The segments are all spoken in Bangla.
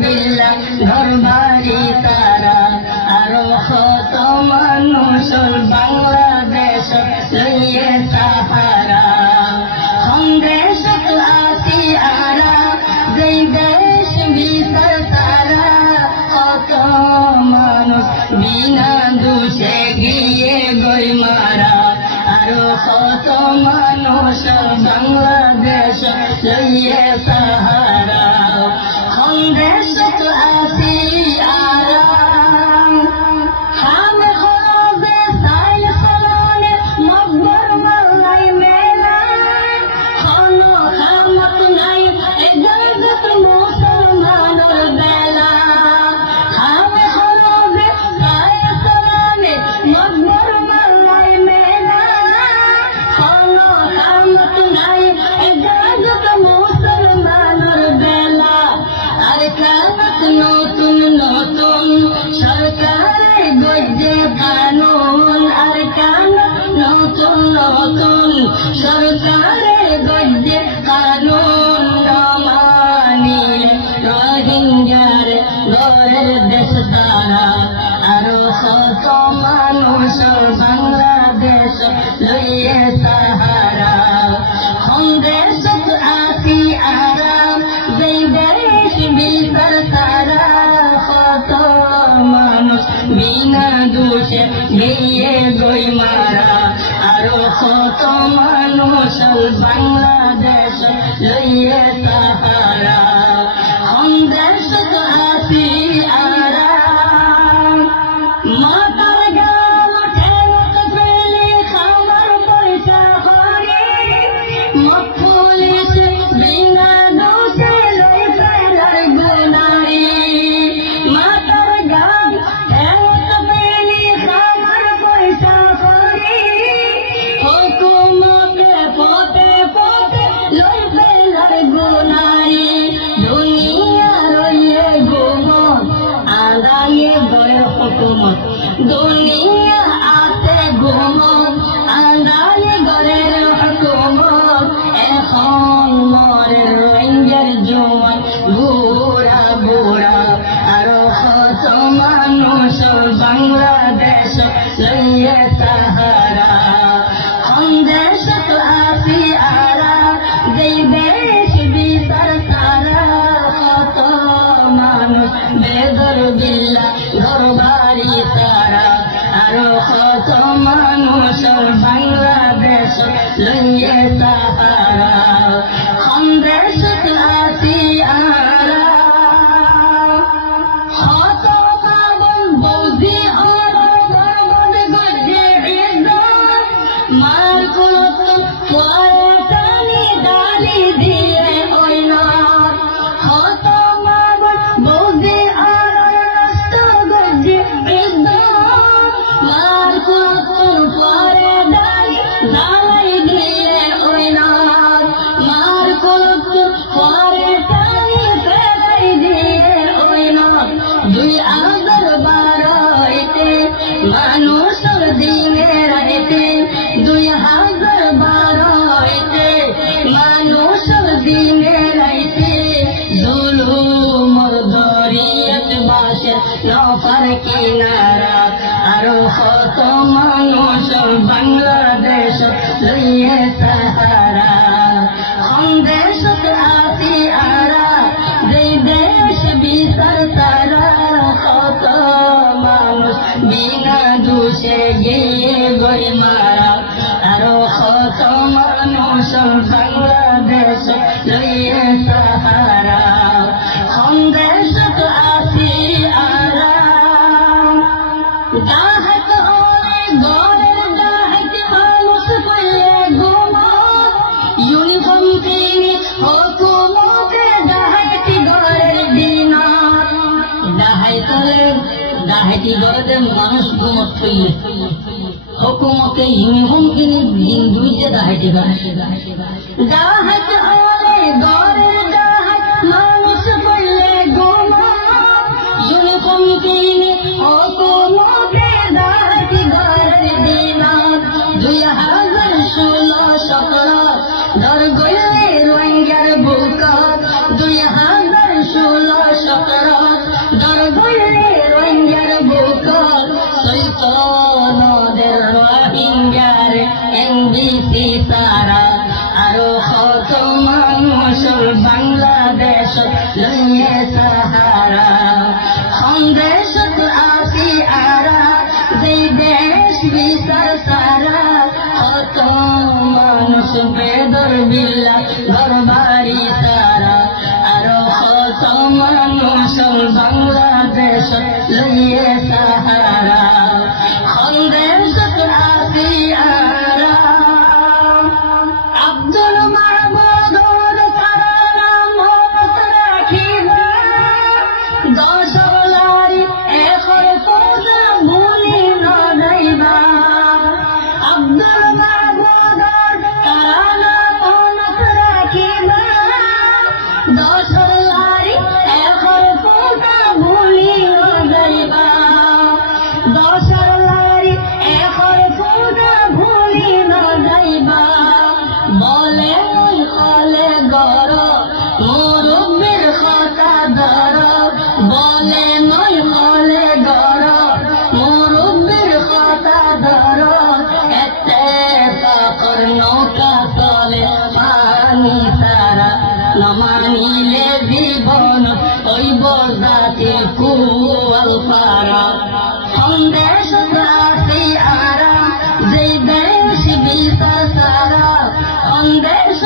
বিল্লা ঘরবাড়ি তারা আরো কত মানুষ বাংলাদেশ লইয়ে সাহারা দেশ আছি আরা যেই দেশ ভিতর তারা কত মানুষ বিনা দোষে গিয়ে গই মারা আরো কত মানুষ বাংলাদেশ লইয়ে সাহারা দেশ আছি আরা হাম খরবে সাইল সলনে মকবর মালাই মেলা খনো খামত নাই এজাজত মুসলমানের বেলা হাম খরবে সাইল সলনে মকবর মালাই মেলা খনো খামত নাই এজাজত মুসলমানের বেলা আর কামত নতুন নতুন সরকারের গজ্জে কানুন আর কামত নতুন নতুন সরকারের গজ্জে কানুন মানিলে রোহিঙ্গার ঘরের দেশ তারা আরো কত মানুষ বাংলাদেশ লইয়ে সাহারা দেশ আছি আরাম যেই দেশ ভিতর তারা কত মানুষ বিনা দোষে গিয়ে গই মারা আরো কত মানুষ বাংলাদেশ লইয়ে সাহারা দেশ আছি আরাম মাতার গাম ঠেঙত পেলে খাবার পয়সা হরে পুলিশ বিনা দোষে লই ফেলার গুনারি মাতার গাম ঠেঙত পেলে খাবার পয়সা হরে হুকুমতে পথে পথে লই ফেলার গুনারি দুনিয়া রইয়ে গুমত আদায়ে গড়ে হুকুমত দুনিয়া আছে গুমত আদায়ে গড়ের হুকুমত এখন মরে রোহিঙ্গার জওয়ান বুড়া বুড়া আরো কত মানুষ বাংলাদেশ লইয়ে সাহারা দেশ আছি আরা যেই দেশ ভিতর তারা কত মানুষ বেদর বিল্লা ঘরবাড়ি তারা আরো কত মানুষ বাংলাদেশ লইয়ে সাহারা দেশ আছি আরা কত পাবন বৌদি আর ধর্মদ গজ্জে ইজ্জত মার কুলত পয়সানি ডালি দিয়ে ওইনার কত পাবন বৌদি আর নষ্ট গজ্জে ইজ্জত মার কুলত পরে ডালি ডালাই দিয়ে ওইনার মার কুলত পরে ডালি ফেলাই দিয়ে ওইনার 2012 মানুষের দিনে রাইতে 2012 মানুষের দিনে রাইতে জুলুমর দরিয়াত বাসের নফর কিনারা আরো কত মানুষ বাংলাদেশ লইয়ে সাহারা দেশ আছি আরা যেই দেশ ভিতর তারা কত মানুষ বিনা দোষে গিয়ে গই মারা আরো কত মানুষ বাংলাদেশ লইয়ে সাহারা দেশ আছি আরা ডাহাত হলে গড়ের ডাহাত মানুষ পাইলে ঘুমত ইউনিফর্ম কিনে হুকুমতে ডাহাতি গড়ের দিনত ডাহাতি গড়ের মানুষ ঘুমত পাইলে হুকুমতে ইউনিফর্ম কিনে দিন দুইতে ডাহাতি করে ডাহাত হলে গড়ের ডাহাত মানুষ পাইলে ঘুমত ইউনিফর্ম কিনে হুকুমতে ডাহাতি গড়ের দিনত 2016-17 ধর গইলে রোহিঙ্গার বুকত 2016-17 মানুষল বাংলাদেশ লইয়ে সাহারা সন্দেশ আসি আরাম আব্দুল মাহমুদুর তারা নাম রাখিবা দশলারি এখন পূজা ভুলি নদাইবা আব্দুল মাহমুদুর তারা নাম রাখিবা দশলারি এখন পূজা ভুলি নদাইবা দশলারি এখন পূজা ভুলি নদাইবা বলে ওই কলে গর মুরব্বির কথা ধর বলে নই কলে গর মুরব্বির কথা ধর এতে পাকর নৌকা চলে পানি তারা নমানিলে জীবন ওই বজাতির কুয়াল পারা সন্দেশ আসি আরাম যেই দেশ বিচার সারা সন্দেশ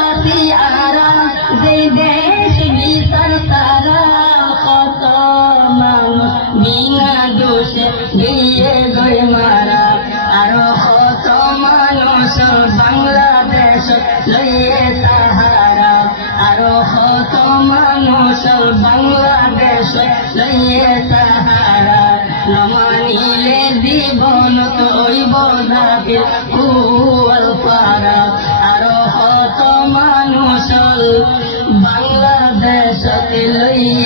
আসি আরাম যেই দেশ বিচার সারা কত মানুষ বিনা দোষে দিয়ে গই মারা আরো কত মানুষ বাংলাদেশ লইয়ে সাহারা আরো কত মানুষ বাংলাদেশ লইয়ে সাহারা নমানিলে জীবন তৈব জাতির কুয়াল পারা আরো কত মানুষ বাংলাদেশ লইয়ে